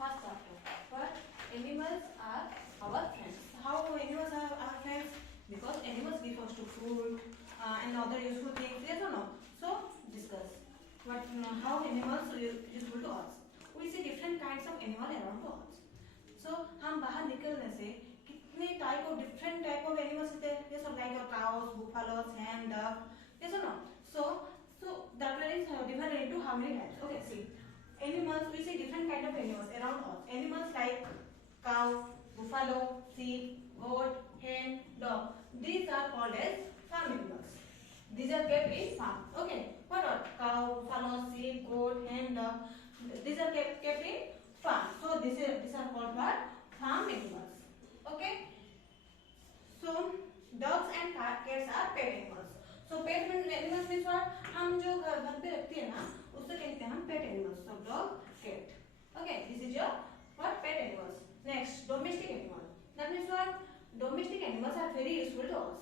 first chapter. But animals are our friends. How animals are our friends? Because animals give us to food and other useful things. Yes or no? So discuss. What how animals are useful to us? We see different kinds of animal around to us. So हम बाहर निकलने से कितने different type of animals होते हैं. Yes or like cows, buffaloes, hen, duck. Yes or no? So that one is divided into how many types? Okay, see. Animals, we see different kind of animals around us. Animals like cow, buffalo, sheep, goat, hen, dog. These are called as farm animals. These are kept in farm. Okay. What are cow, buffalo, sheep, goat, hen, dog? These are kept in farm. So these are called what? Farm animals. Okay. So dogs and cats are pet animals. So pet animals means what? हम जो घर पे रखते हैं ना उससे कहते हैं हम pet animals. So dog, cat. Okay, this is your what pet animals. Next, domestic animal. That means what? Domestic animals are very useful to us.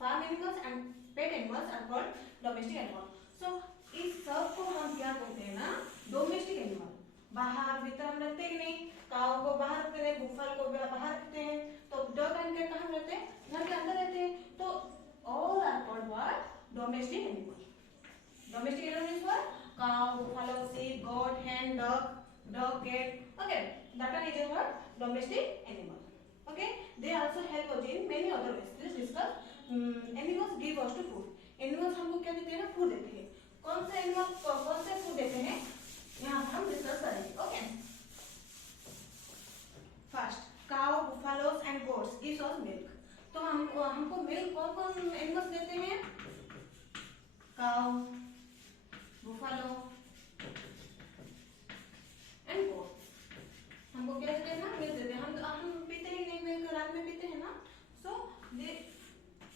Farm animals and pet animals are called domestic animals. So इस सब को हम क्या कहते हैं ना domestic animal. बाहर भीतर हम रखते हैं कि नहीं. काऊ को बाहर रखते हैं, बुफल को बाहर रखते हैं. तो डॉग एंड कैट कहाँ रहते हैं? घर के अंदर रहते हैं. तो all are called what? Domestic animal. Domestic animal means what? Cow, buffalo, sheep, goat, hen, dog, cat. Okay, that one is what? Domestic animal. Okay, they also help us in many other ways. Let's discuss. Animals give us to food. Animals हमको क्या देते हैं ना? Food देते हैं. कौन से animal कौन से फूड देते हैं यहाँ पर हम डिस्कस करेंगे. Okay, first cow, buffaloes and goats gives us milk. तो हमको मिल्क कौन कौन एनिमल्स देते हैं? Cow, buffalo and goat. हमको क्या देते हैं ना? मिल्क देते हैं. हम पीते ही नहीं मिल्क, रात में पीते हैं ना. सो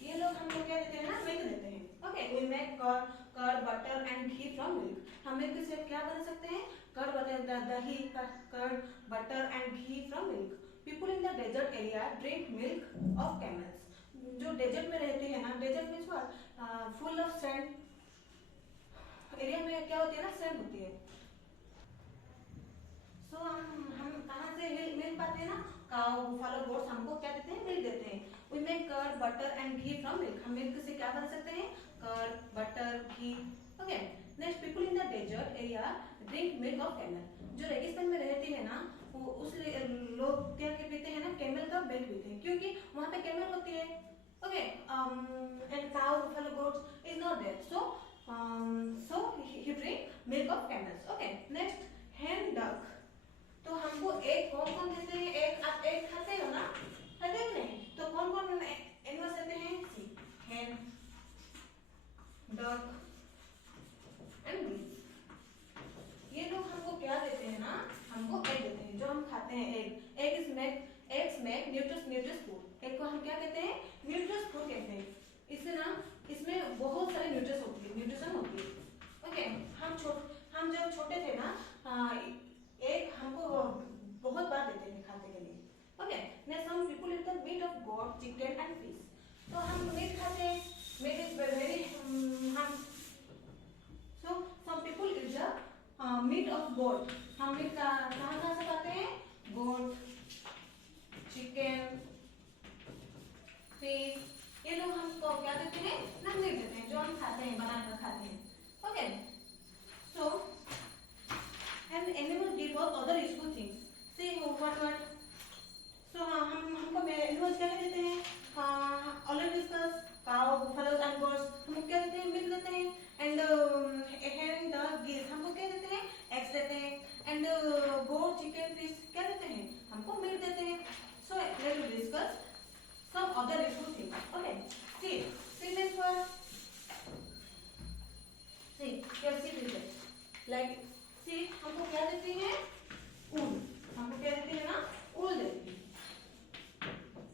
ये लोग हमको क्या देते हैं ना? मिल्क देते हैं. Okay, we make curd, butter and ghee from milk. हम मिल्क से क्या बना सकते हैं? कर्ड, बटर, दही, curd, butter and ghee from milk. People in the desert area drink milk of camels. जो डेजर्ट में रहते हैं ना, desert means what? Full of sand area में क्या होती है ना? सैंड होती है. सो हम कहाँ से मिल्क पाते हैं ना? काउ, बुफालो, गोट्स हमको क्या देते हैं? मिल्क देते हैं. We make curd, butter and ghee from milk. हम मिल्क से क्या बना सकते हैं? Curd, butter, ghee. Okay, next people in the desert area drink milk of camel. जो रेगिस्तान में रहते हैं ना वो उस लोग क्या पीते हैं ना? कैमल का मिल्क पीते हैं क्योंकि वहाँ पे कैमल होती है. Okay, and cow, buffalo, goats is not there. So he drink milk of camels. Okay, next hen, duck. तो हमको एक कौन कौन देते हैं? एक आप एक खाते हो ना? खाते हो नहीं? तो कौन कौन एनिमल्स देते हैं? सी, hen, duck एंड geese. ये लोग हमको क्या देते हैं ना? हमको एग देते हैं. जो हम खाते हैं egg. Eggs make nutritious food. Egg को हम क्या कहते हैं? न्यूट्रियस फूड कहते हैं. इससे ना इसमें बहुत सारे न्यूट्रिशन होती है. ओके, हम जब छोटे थे ना एग हमको बहुत बार देते थे खाने के लिए. Okay, next some people eat the meat of goat, chicken and fish. तो हम मीट खाते हैं. मीट इज वेरी हम so some people eat the meat of goat. हम मीट कहाँ से खाते हैं? Goat, chicken, fish. ये लोग हमको क्या देते हैं ना? मीट देते हैं जो हम खाते हैं, बनाकर खाते हैं. Okay, so and animals give us other useful things. See what? So हमको animals क्या देते हैं? Already discuss cow, buffalo and goats. हमको क्या देते हैं? मिल्क देते हैं. And hen, duck, geese हमको क्या देते हैं? eggs देते हैं. And goat, chicken, fish क्या देते हैं? हमको मीट देते हैं. So let us discuss some other useful things. Okay, see means what? See, here see this. Like see हमको क्या देती है? ऊल. हमको क्या देती है ना? ऊल देती है.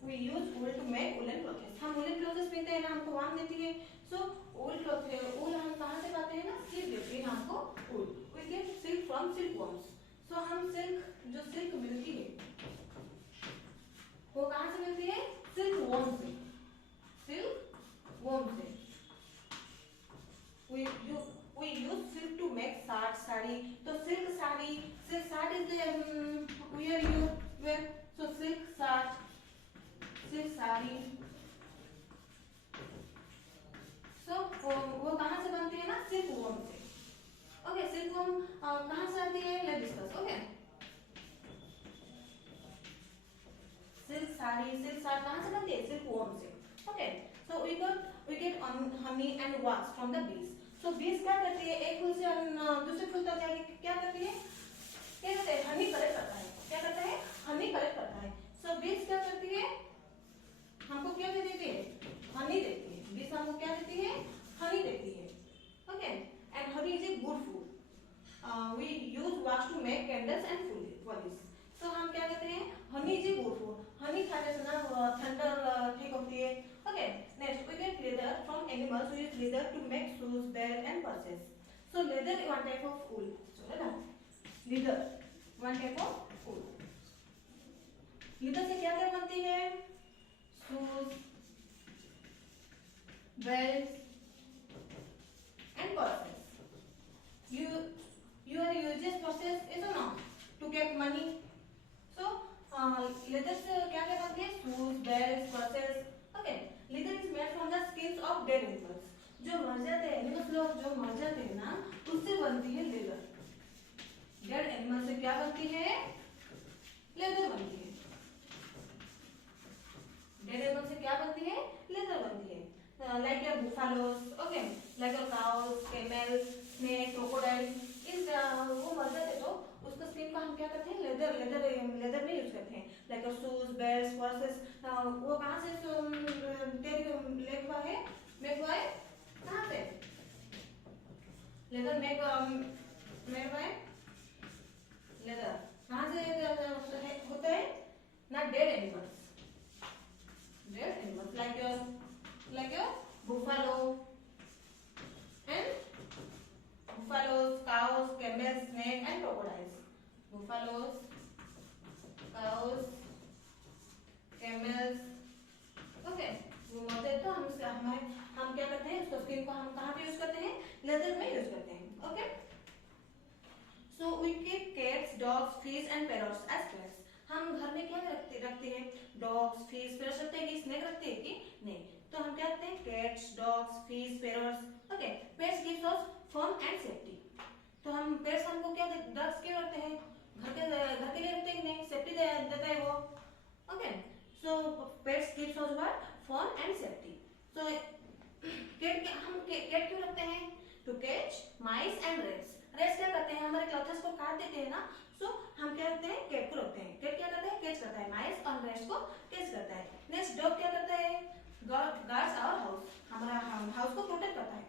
We use wool to make woolen clothes. हम woolen clothes पहनते हैं ना, हमको वार्म देती है. So wool clothes है. ऊल हम कहाँ से पाते हैं ना? सिल्क देती है हमको ऊल. We get silk from silkworms. So हम जो सिल्क मिलती है वो कहाँ से मिलती है? सिल्कवर्म से. सिल्कवर्म से. We use silk to make sari. तो silk sari is the worm कहाँ से आती है? Let's discuss. Okay, silk sari कहाँ से बनती है? सिल्क वॉर्म से. Okay, so we get honey and wax from the bees. So bees क्या करती है? एक फूल से दूसरे फूल तक जाके क्या करती है? क्या करते हैं? हनी कलेक्ट करता है. क्या करता है? हनी कलेक्ट करता है. सो बीज क्या करती है? हमको क्या दे देती है? हनी देती है. बीज हमको क्या देती है? हनी देती है. Okay, and honey is a good food. We use wax to make candles and polish. तो हम क्या कहते हैं? Honey is a good food. Honey खाने से ना ठंडा ठीक होती है. Okay, next we get leather from animals. We use leather to make shoes, belt and purses. So leather is one type of wool. चलो ना, leather one type of wool. Leather से क्या क्या बनती है? Shoes, belt and purses. Your uses process is or not to get money. So leather से क्या क्या बनती है? Shoes, belts, purses. Okay, leather is made from the skins of dead animals. जो मर जाते हैं एनिमल्स लोग जो मर जाते हैं ना, उससे बनती है लेदर. डेड एनिमल से क्या बनती है? लेदर बनती है. डेड एनिमल से क्या बनती है? लेदर बनती है. Like your buffaloes, okay, like your cows, camels, snake, crocodiles. वो मर जाते तो उसका स्किन को हम क्या करते हैं? लेदर में यूज करते हैं. Like your shoes, belts, purses. वो कहाँ से मेक हुआ है? कहाँ से? लेदर मेक हुआ है. लेदर कहाँ से होता है? ना dead animals. Dead animals like your buffalo and buffaloes, cows, camels, snake and crocodiles. Buffaloes, cows, camels. Okay, वो मरते तो हम क्या करते हैं? उसको स्किन को हम कहाँ पे यूज करते हैं? लेदर में यूज करते हैं. Okay, so we keep cats, dogs, fish and parrots as pets. हम घर में क्या रखते हैं? डॉग्स, फिश, पैरट्स रखते हैं कि स्नेक रखते हैं कि नहीं? तो हम क्या रखते हैं? Cats, dogs, fish, parrots. Okay, pets gives us fun and safety. तो हम पेट्स हमको क्या डॉग्स क्यों रखते हैं? घर के लिए रखते हैं कि नहीं? सेफ्टी देता है वो. Okay, so pets gives us what? Fun and safety. So हम कैट क्यों रखते हैं? To catch mice and rats. Rats क्या करते हैं? हमारे क्लॉथ्स को काट देते हैं ना. सो हम क्या रखते हैं? कैट को रखते हैं. कैट क्या करता है? कैच करता है. माइस और रेट्स को कैच करता है. नेक्स्ट डॉग क्या करता है? Guards our house. हमारा हाउस को प्रोटेक्ट करता है.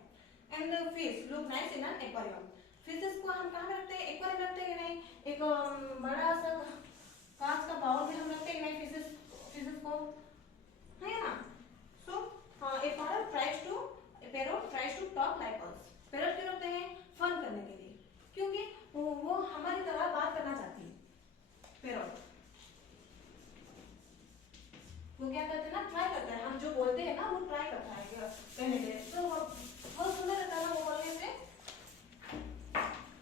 And fish look nice in an aquarium. Fishes को हम कहाँ रखते हैं? एक्वेरियम रखते हैं कि नहीं? एक बड़ा सा कांच का बाउल में हम रखते हैं कि नहीं फिशेस को? है ना. So a parrot tries to talk like us. Parrot क्यों रखते हैं? फन करने के लिए. क्योंकि वो हमारी तरह बात करना चाहती है. पैरट वो क्या करते हैं ना? ट्राई करता है. हम जो बोलते हैं ना वो ट्राई करता है कहने के लिए. तो बहुत सुंदर रहता है ना वो बोलने से.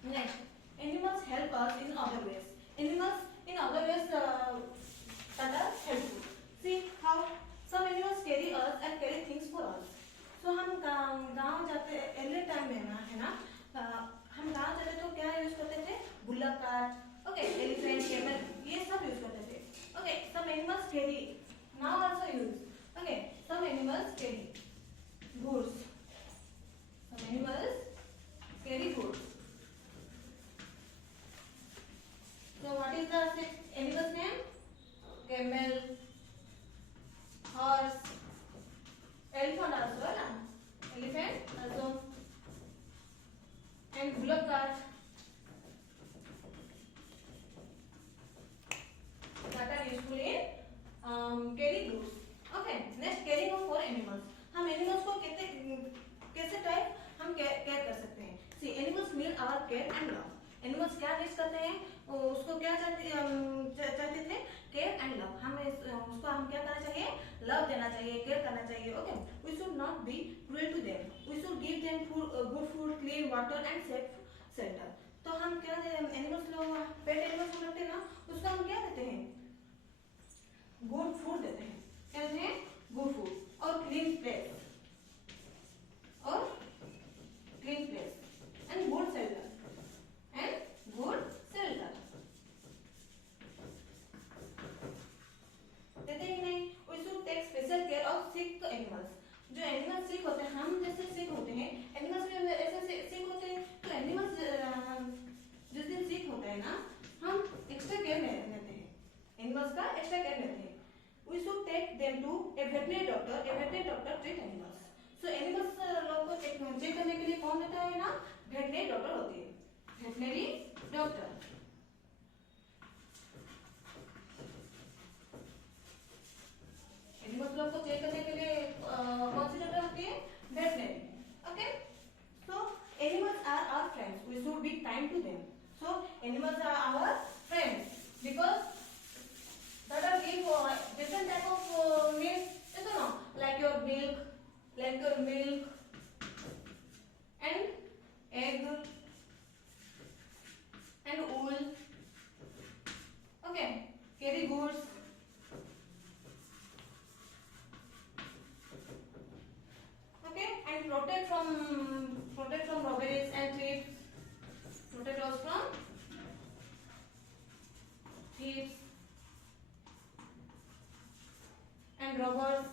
Next, animals help us in other ways. Animals in other ways that are helpful. See how some animals carry us and carry things for us. So हम गांव जाते early time में ना है ना, हम गांव जाते तो क्या यूज करते थे? Bullock cart. Okay, elephant, camel, ये सब यूज करते थे. Okay, some animals carry now also use. Okay, some animals carry goods. Some animals carry goods. So what is the animal's name? Camel, horse, elephant also, na? Elephant also, and bullock cart that are useful in carry goods. Okay, next carrying of four animals. हम animals को कैसे type हम care कर सकते हैं? See, animals need our care and love. Animals क्या needs करते हैं? उसको क्या चाहते थे? Care and love. हमें उसको हम क्या करना चाहिए? लव देना चाहिए, केयर करना चाहिए. Okay, we should not be cruel to them. We should give them good food, clean water and safe shelter. तो हम क्या एनिमल्स लोग पेट एनिमल्स को रखते हैं ना, उसको हम क्या देते हैं? गुड फूड देते हैं. क्या देते हैं? गुड फूड और clean place and good shelter your turn. Animals लोग को चेक करने के लिए कौन सी जगह होती है? Veterinary. Okay. So animals are our friends. We should be kind to them. So animals are our friends because that are give different type of milk. You know, like your milk and egg and wool. Okay, carry goods. Okay, and protect from robberies and thieves. Protect us from thieves and robbers.